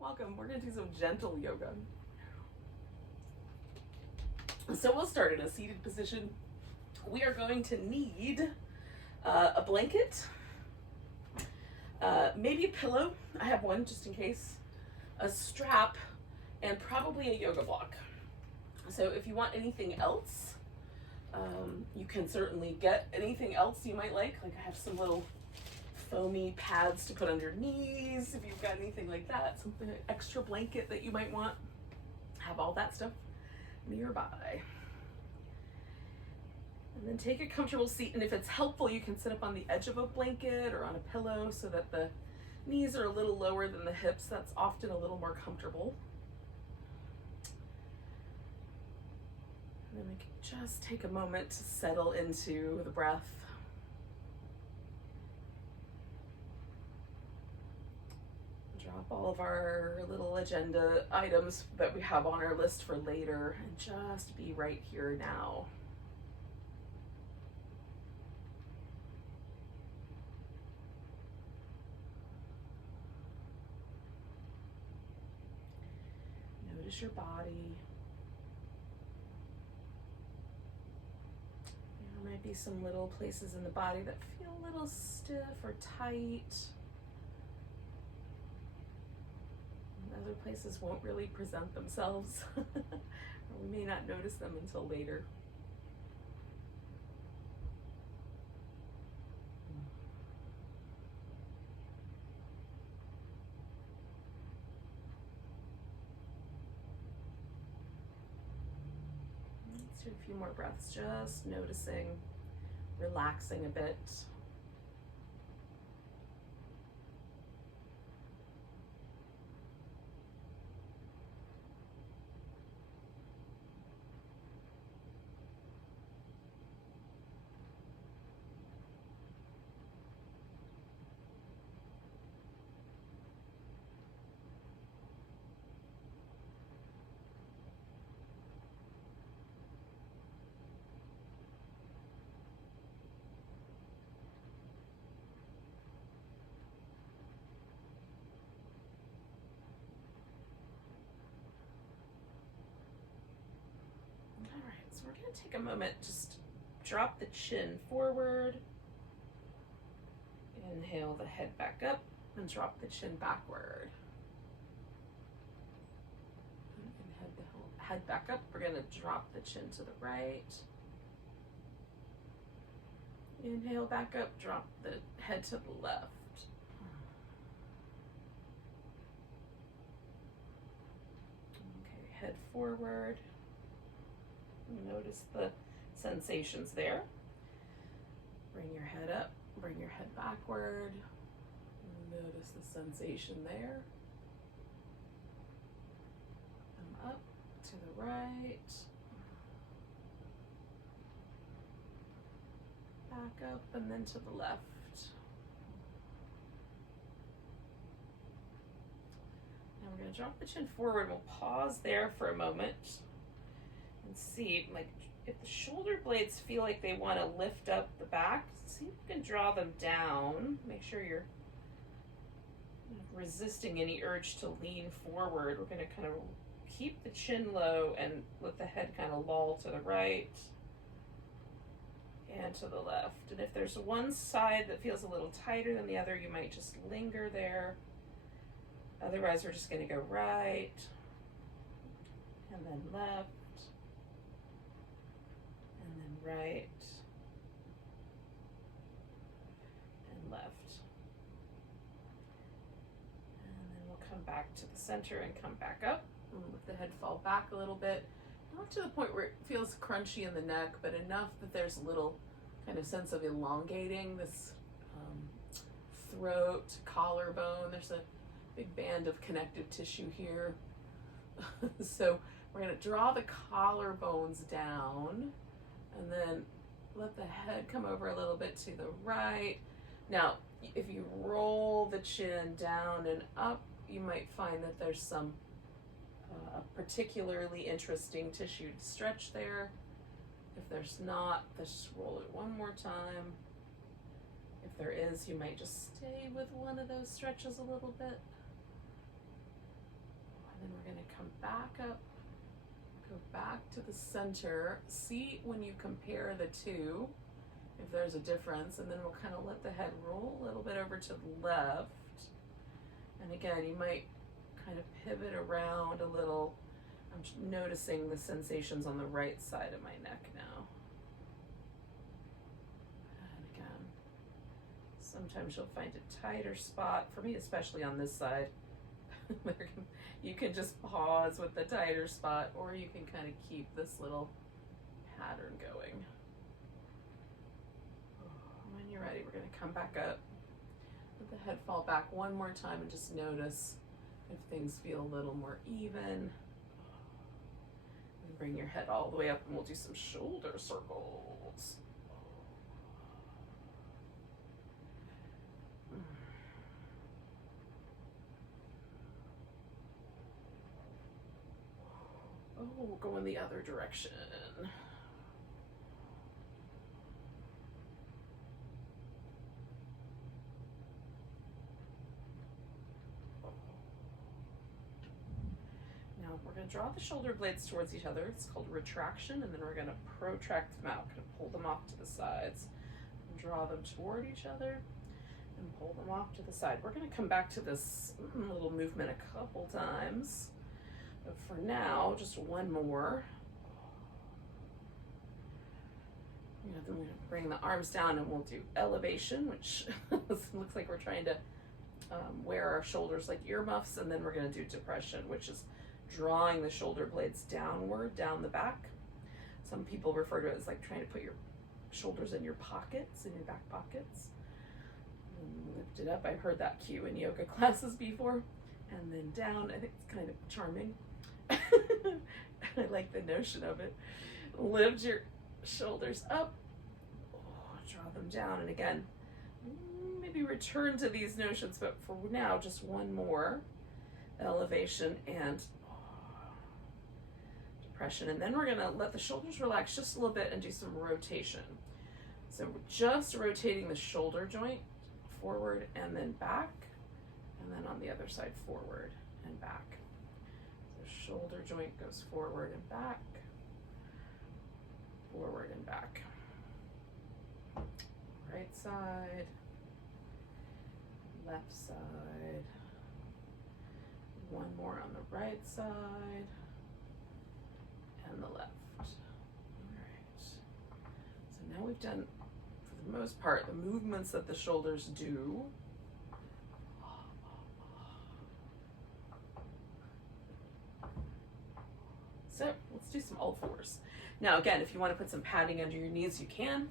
Welcome. We're going to do some gentle yoga. So we'll start in a seated position. We are going to need a blanket, maybe a pillow. I have one just in case, a strap, and probably a yoga block. So if you want anything else, you can certainly get anything else you might like. Like I have some little foamy pads to put under your knees if you've got anything like that, something extra blanket that you might want. Have all that stuff nearby. And then take a comfortable seat, and if it's helpful, you can sit up on the edge of a blanket or on a pillow so that the knees are a little lower than the hips. That's often a little more comfortable. And then we can just take a moment to settle into the breath. Drop all of our little agenda items that we have on our list for later and just be right here now. Notice your body. There might be some little places in the body that feel a little stiff or tight. Other places won't really present themselves. Or we may not notice them until later. Let's do a few more breaths, just noticing, relaxing a bit. So we're going to take a moment, just drop the chin forward. Inhale the head back up and drop the chin backward. And the head back up. We're going to drop the chin to the right. Inhale back up, drop the head to the left. Okay, head forward. Notice the sensations there. Bring your head up, bring your head backward. Notice the sensation there. Come up to the right. Back up and then to the left. Now we're going to drop the chin forward. We'll pause there for a moment. And see, like, if the shoulder blades feel like they want to lift up the back, see if you can draw them down. Make sure you're resisting any urge to lean forward. We're going to kind of keep the chin low and let the head kind of loll to the right and to the left. And if there's one side that feels a little tighter than the other, you might just linger there. Otherwise, we're just going to go right and then left. Right and left. And then we'll come back to the center and come back up and let the head fall back a little bit. Not to the point where it feels crunchy in the neck, but enough that there's a little kind of sense of elongating this throat, collarbone. There's a big band of connective tissue here. So we're going to draw the collarbones down. And then let the head come over a little bit to the right. Now, if you roll the chin down and up, you might find that there's some particularly interesting tissue to stretch there. If there's not, just roll it one more time. If there is, you might just stay with one of those stretches a little bit. then we're going to come back up, go back to the center. See when you compare the two, if there's a difference, and then we'll kind of let the head roll a little bit over to the left. And again, you might kind of pivot around a little. I'm noticing the sensations on the right side of my neck now. And again, sometimes you'll find a tighter spot, for me especially on this side. You can just pause with the tighter spot, or you can kind of keep this little pattern going. When you're ready, we're going to come back up, let the head fall back one more time, and just notice if things feel a little more even. And bring your head all the way up, and we'll do some shoulder circles. Oh, go in the other direction. Now we're going to draw the shoulder blades towards each other. It's called retraction, and then we're going to protract them out, kind of pull them off to the sides. And draw them toward each other and pull them off to the side. We're going to come back to this little movement a couple times. But for now, just one more. Then we're going to bring the arms down, and we'll do elevation, which looks like we're trying to wear our shoulders like earmuffs, and then we're going to do depression, which is drawing the shoulder blades downward, down the back. Some people refer to it as like trying to put your shoulders in your pockets, in your back pockets. And lift it up. I've heard that cue in yoga classes before. And then down. I think it's kind of charming. I like the notion of it. Lift your shoulders up, draw them down, and again, maybe return to these notions, but for now, just one more. Elevation and depression. And then we're going to let the shoulders relax just a little bit and do some rotation. So we're just rotating the shoulder joint forward and then back, and then on the other side, forward and back. Shoulder joint goes forward and back, forward and back. Right side, left side, one more on the right side, and the left. All right. So now we've done, for the most part, the movements that the shoulders do. So let's do some all fours. Now again, if you want to put some padding under your knees, you can.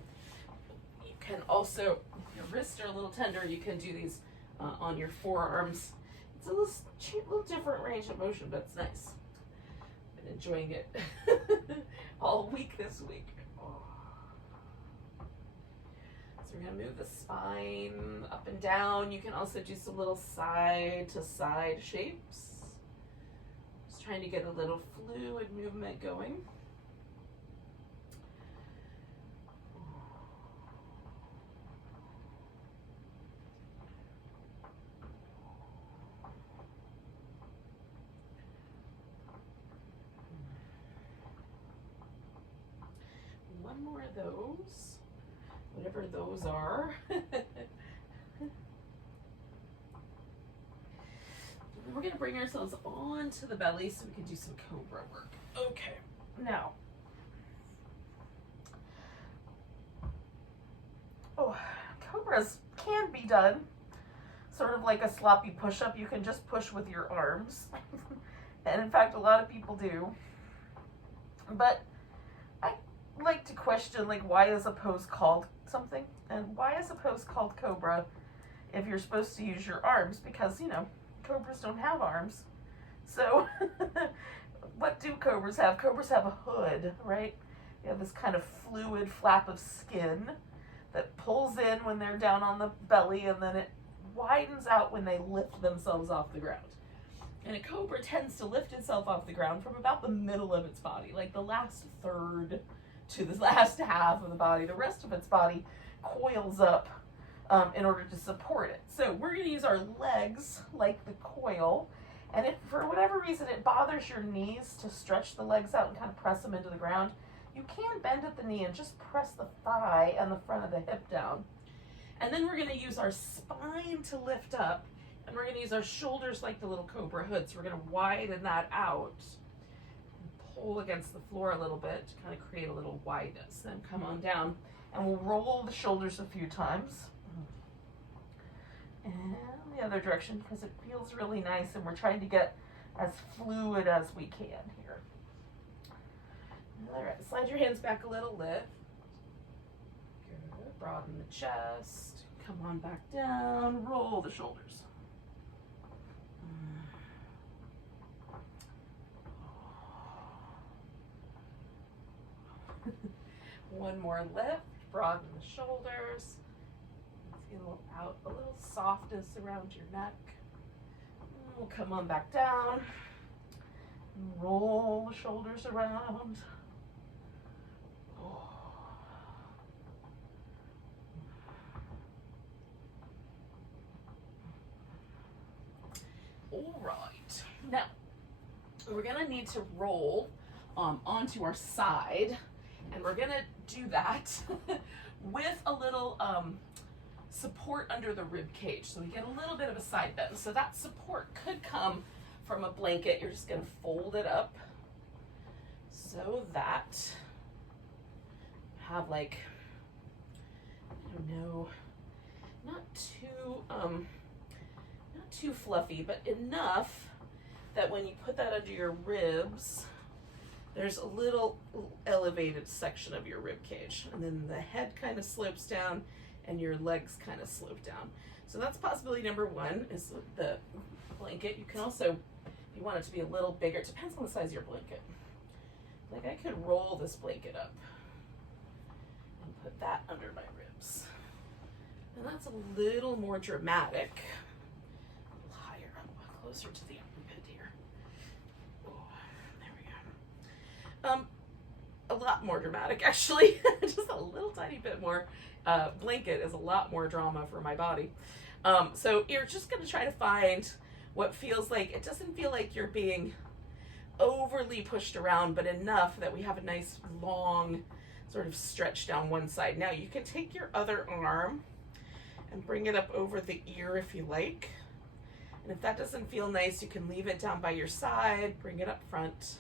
You can also, if your wrists are a little tender, you can do these on your forearms. It's a little different range of motion, but it's nice. I've been enjoying it all week this week. So we're going to move the spine up and down. You can also do some little side to side shapes. Trying to get a little fluid movement going. One more of those, whatever those are. We're going to bring ourselves onto the belly so we can do some cobra work. Okay, now, cobras can be done sort of like a sloppy push-up. You can just push with your arms. And in fact, a lot of people do. But I like to question, like, why is a pose called something? And why is a pose called cobra if you're supposed to use your arms? Because, you know, cobras don't have arms. So what do cobras have? Cobras have a hood, right? They have this kind of fluid flap of skin that pulls in when they're down on the belly, and then it widens out when they lift themselves off the ground. And a cobra tends to lift itself off the ground from about the middle of its body, like the last third to the last half of the body. The rest of its body coils up in order to support it. So we're going to use our legs like the coil, And if for whatever reason it bothers your knees to stretch the legs out and kind of press them into the ground, you can bend at the knee and just press the thigh and the front of the hip down. And then we're going to use our spine to lift up, and we're going to use our shoulders like the little cobra hood. So we're going to widen that out and pull against the floor a little bit to kind of create a little wideness. Then come on down, and we'll roll the shoulders a few times. And the other direction, because it feels really nice, and we're trying to get as fluid as we can here. All right, slide your hands back a little, lift. Good, broaden the chest. Come on back down, roll the shoulders. One more lift, broaden the shoulders. Feel out a little softness around your neck. We'll come on back down. Roll the shoulders around. All right. Now, we're going to need to roll onto our side, and we're going to do that with a little support under the rib cage. So we get a little bit of a side bend. So that support could come from a blanket. You're just going to fold it up so that you have, like, I don't know, not too fluffy, but enough that when you put that under your ribs, there's a little elevated section of your rib cage, and then the head kind of slopes down and your legs kind of slope down. So that's possibility number one, is the blanket. You can also, if you want it to be a little bigger, it depends on the size of your blanket. Like, I could roll this blanket up and put that under my ribs. And that's a little more dramatic. A little higher, closer to the armpit here. Oh, there we go. A lot more dramatic, actually. Just a little tiny bit more. Blanket is a lot more drama for my body. So you're just going to try to find what feels like, it doesn't feel like you're being overly pushed around, but enough that we have a nice long sort of stretch down one side. Now you can take your other arm and bring it up over the ear if you like. And if that doesn't feel nice, you can leave it down by your side, bring it up front,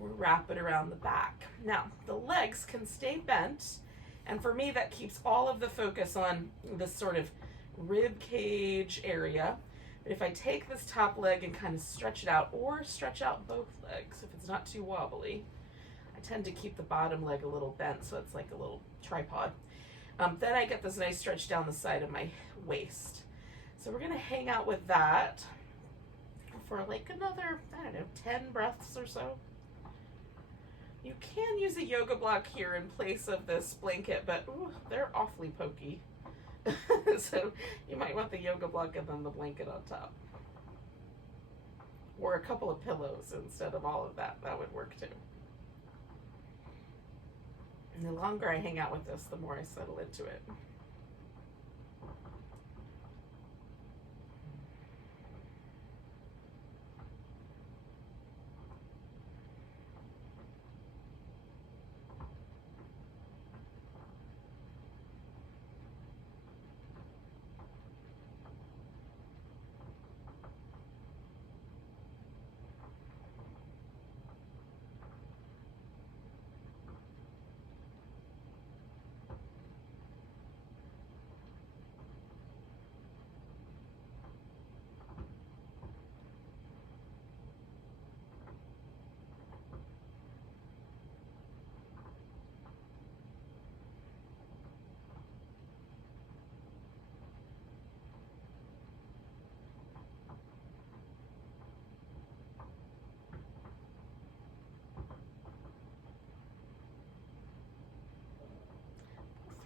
or wrap it around the back. Now, the legs can stay bent, and for me, that keeps all of the focus on this sort of rib cage area. But if I take this top leg and kind of stretch it out, or stretch out both legs if it's not too wobbly, I tend to keep the bottom leg a little bent, so it's like a little tripod. Then I get this nice stretch down the side of my waist. So we're gonna hang out with that for like another, I don't know, 10 breaths or so. You can use a yoga block here in place of this blanket, but ooh, they're awfully pokey. So you might want the yoga block and then the blanket on top. Or a couple of pillows instead of all of that. That would work too. And the longer I hang out with this, the more I settle into it.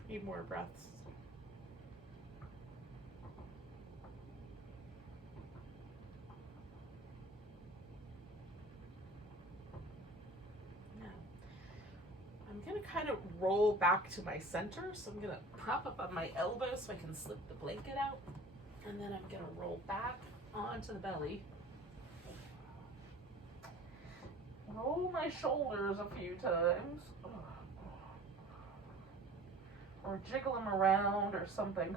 Few more breaths. Now, I'm going to kind of roll back to my center. So I'm going to prop up on my elbow so I can slip the blanket out. And then I'm going to roll back onto the belly. roll my shoulders a few times. Or jiggle them around or something.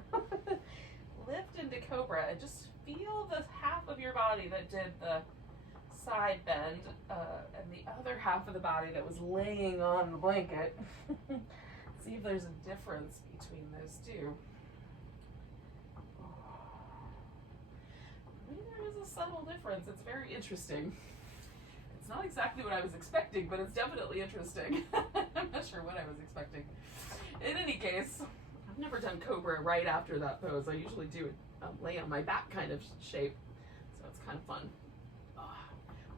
Lift into cobra and just feel the half of your body that did the side bend and the other half of the body that was laying on the blanket. See if there's a difference between those two. Maybe there is a subtle difference. It's very interesting. It's not exactly what I was expecting, but it's definitely interesting. I'm not sure what I was expecting. In any case, I've never done cobra right after that pose. I usually do it lay on my back kind of shape, so it's kind of fun.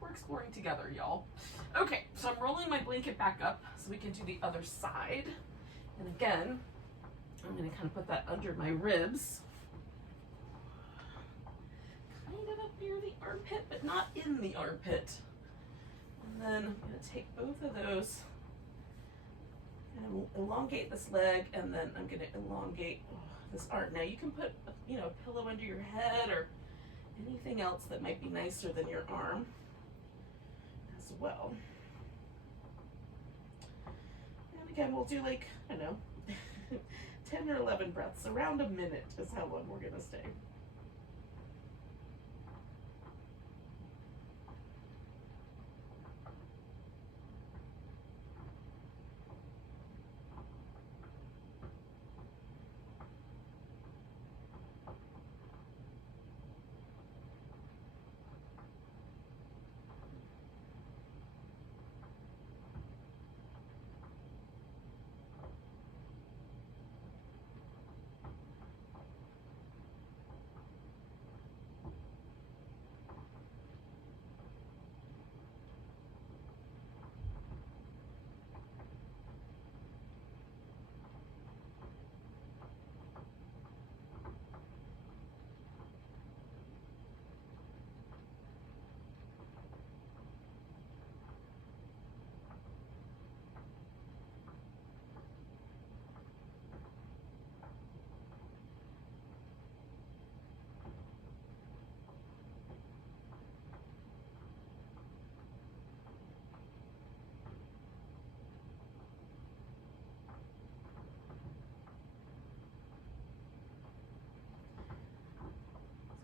We're exploring together, y'all. Okay, so I'm rolling my blanket back up so we can do the other side. And again, I'm going to kind of put that under my ribs. Kind of up near the armpit, but not in the armpit. And then I'm going to take both of those and elongate this leg, and then I'm going to elongate this arm. Now you can put, a pillow under your head or anything else that might be nicer than your arm as well. And again, we'll do like, 10 or 11 breaths. Around a minute is how long we're going to stay.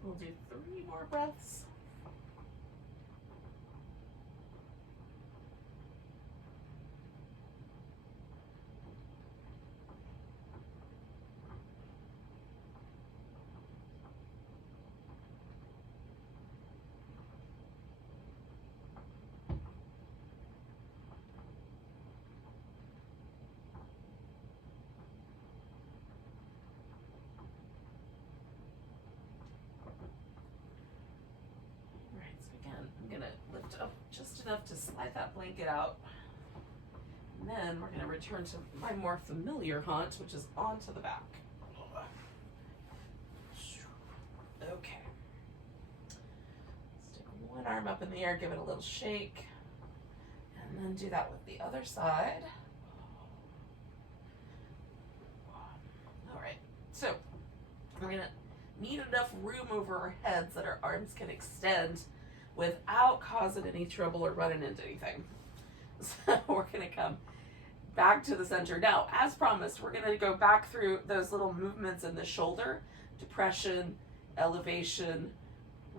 We'll do 3 more breaths. Lift up just enough to slide that blanket out. And then we're going to return to my more familiar haunt, which is onto the back. Okay. Stick one arm up in the air, give it a little shake, and then do that with the other side. All right, so we're going to need enough room over our heads that our arms can extend without causing any trouble or running into anything. So we're gonna come back to the center. Now, as promised, we're gonna go back through those little movements in the shoulder: depression, elevation,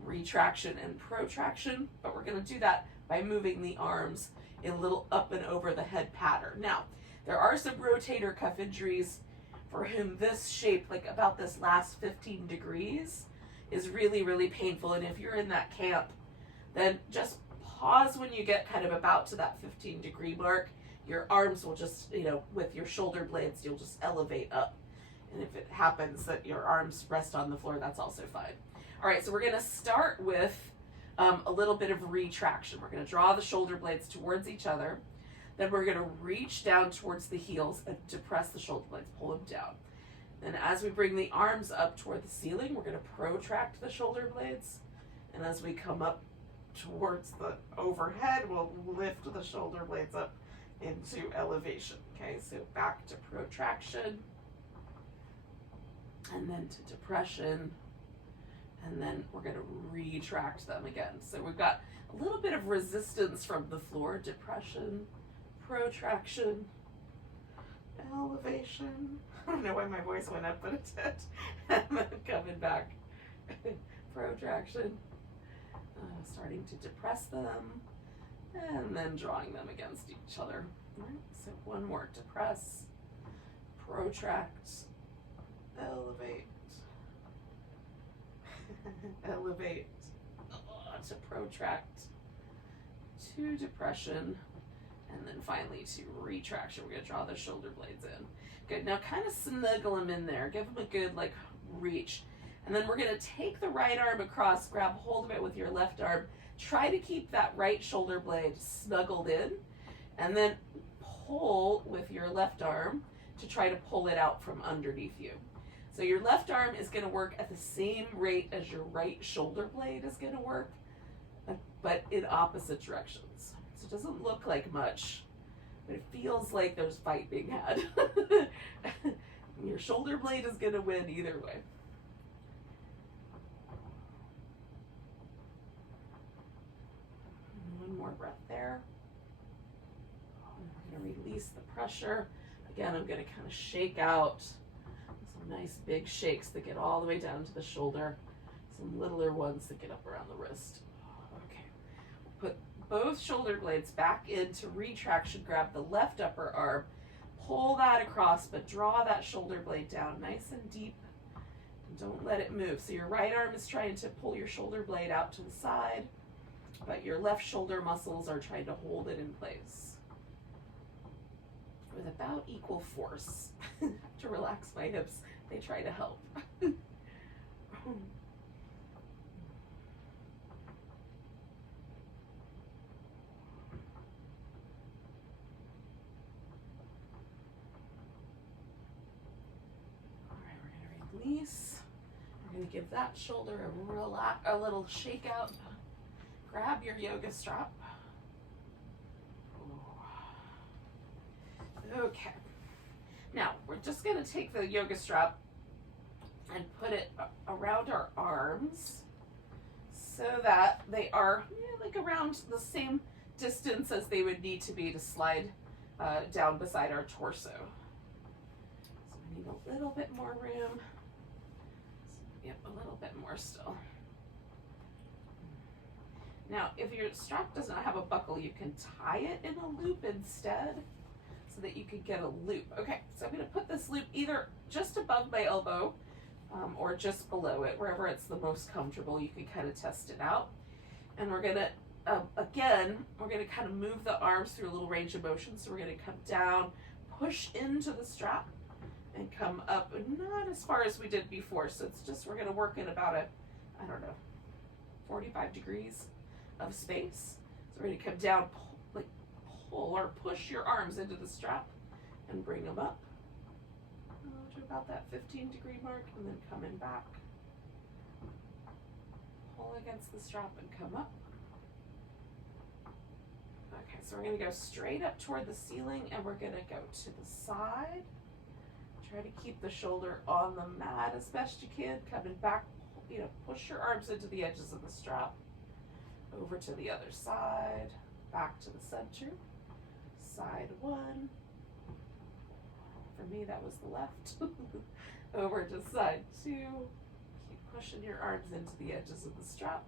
retraction, and protraction. But we're gonna do that by moving the arms in a little up and over the head pattern. Now, there are some rotator cuff injuries for whom this shape, like about this last 15 degrees, is really, really painful. And if you're in that camp, then just pause when you get kind of about to that 15-degree mark. Your arms will just, with your shoulder blades, you'll just elevate up. And if it happens that your arms rest on the floor, that's also fine. All right, so we're gonna start with a little bit of retraction. We're gonna draw the shoulder blades towards each other. Then we're gonna reach down towards the heels and depress the shoulder blades, pull them down. Then as we bring the arms up toward the ceiling, we're gonna protract the shoulder blades. And as we come up towards the overhead, we'll lift the shoulder blades up into elevation. Okay, so back to protraction, and then to depression, and then we're going to retract them again. So we've got a little bit of resistance from the floor, depression, protraction, elevation. I don't know why my voice went up, but it did. And then coming back, protraction, starting to depress them, and then drawing them against each other. All right, so one more, depress, protract, elevate, elevate, to protract, to depression, and then finally to retraction. We're going to draw the shoulder blades in. Good. Now kind of snuggle them in there. Give them a good like reach. And then we're going to take the right arm across, grab hold of it with your left arm. Try to keep that right shoulder blade snuggled in, and then pull with your left arm to try to pull it out from underneath you. So your left arm is going to work at the same rate as your right shoulder blade is going to work, but in opposite directions. So it doesn't look like much, but it feels like there's fight being had. Your shoulder blade is going to win either way. One more breath there. I'm going to release the pressure. Again, I'm going to kind of shake out. Some nice big shakes that get all the way down to the shoulder. Some littler ones that get up around the wrist. Okay. Put both shoulder blades back into retraction. Grab the left upper arm. Pull that across, but draw that shoulder blade down nice and deep. And don't let it move. So your right arm is trying to pull your shoulder blade out to the side, but your left shoulder muscles are trying to hold it in place with about equal force. To relax my hips, they try to help. Release. We're going to give that shoulder a little shake out. Grab your yoga strap. Okay. Now, we're just going to take the yoga strap and put it around our arms so that they are like around the same distance as they would need to be to slide down beside our torso. So we need a little bit more room. Yep, a little bit more still. Now, if your strap does not have a buckle, you can tie it in a loop instead so that you could get a loop. Okay, so I'm going to put this loop either just above my elbow or just below it, wherever it's the most comfortable. You can kind of test it out. And we're going to, again, we're going to kind of move the arms through a little range of motion. So we're going to come down, push into the strap, and come up, not as far as we did before. So it's just, we're going to work in about a, I don't know, 45 degrees of space. So we're going to come down, pull or push your arms into the strap and bring them up to about that 15-degree mark, and then coming back. Pull against the strap and come up. Okay, so we're going to go straight up toward the ceiling, and we're going to go to the side. Try to keep the shoulder on the mat as best you can. Coming back, push your arms into the edges of the strap. Over to the other side, back to the center. Side one. For me, that was the left. Over to side two. Keep pushing your arms into the edges of the strap.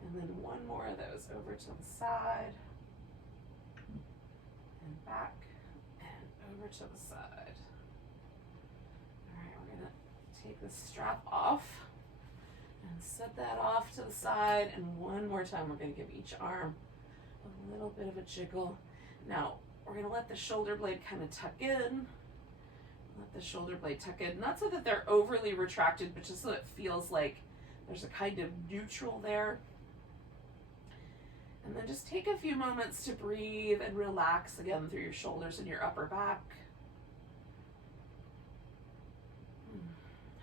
And then one more of those over to the side. And back. And over to the side. Alright, we're going to take the strap off. And set that off to the side. And one more time, we're going to give each arm a little bit of a jiggle. Now, we're going to let the shoulder blade kind of tuck in. Let the shoulder blade tuck in. Not so that they're overly retracted, but just so it feels like there's a kind of neutral there. And then just take a few moments to breathe and relax again through your shoulders and your upper back.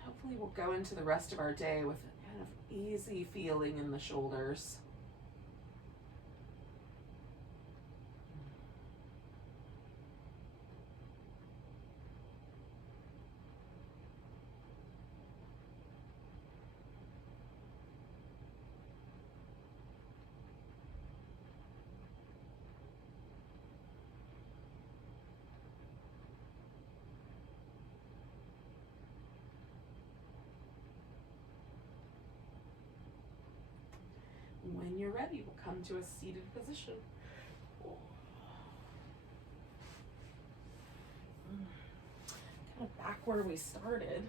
Hopefully we'll go into the rest of our day with a kind of easy feeling in the shoulders. you're ready, we'll come to a seated position. Kind of back where we started.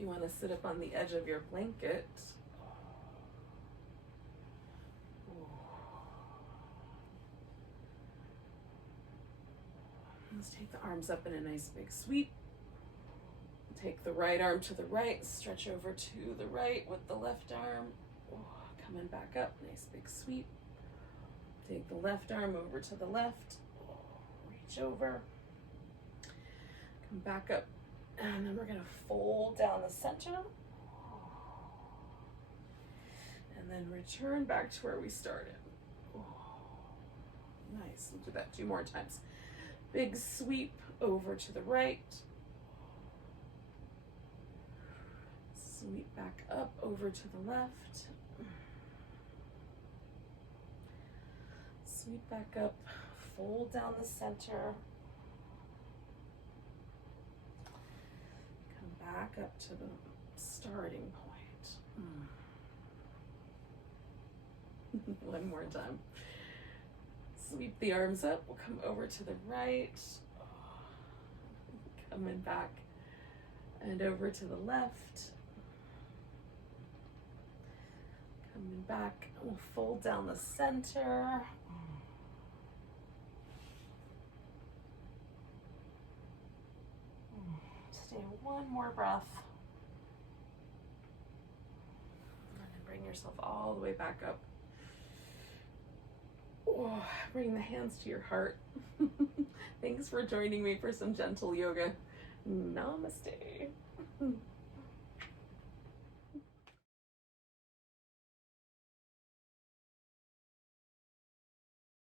You want to sit up on the edge of your blanket. Let's take the arms up in a nice big sweep. Take the right arm to the right, stretch over to the right with the left arm. Coming back up, nice big sweep. Take the left arm over to the left, reach over. Come back up, and then we're gonna fold down the center. And then return back to where we started. Nice, we'll do that 2 more times. Big sweep over to the right. Sweep back up over to the left. Sweep back up, fold down the center. Come back up to the starting point. 1 more time. Sweep the arms up, we'll come over to the right. Coming back and over to the left. Coming back, we'll fold down the center. Stay 1 more breath. And then bring yourself all the way back up. Bring the hands to your heart. Thanks for joining me for some gentle yoga. Namaste.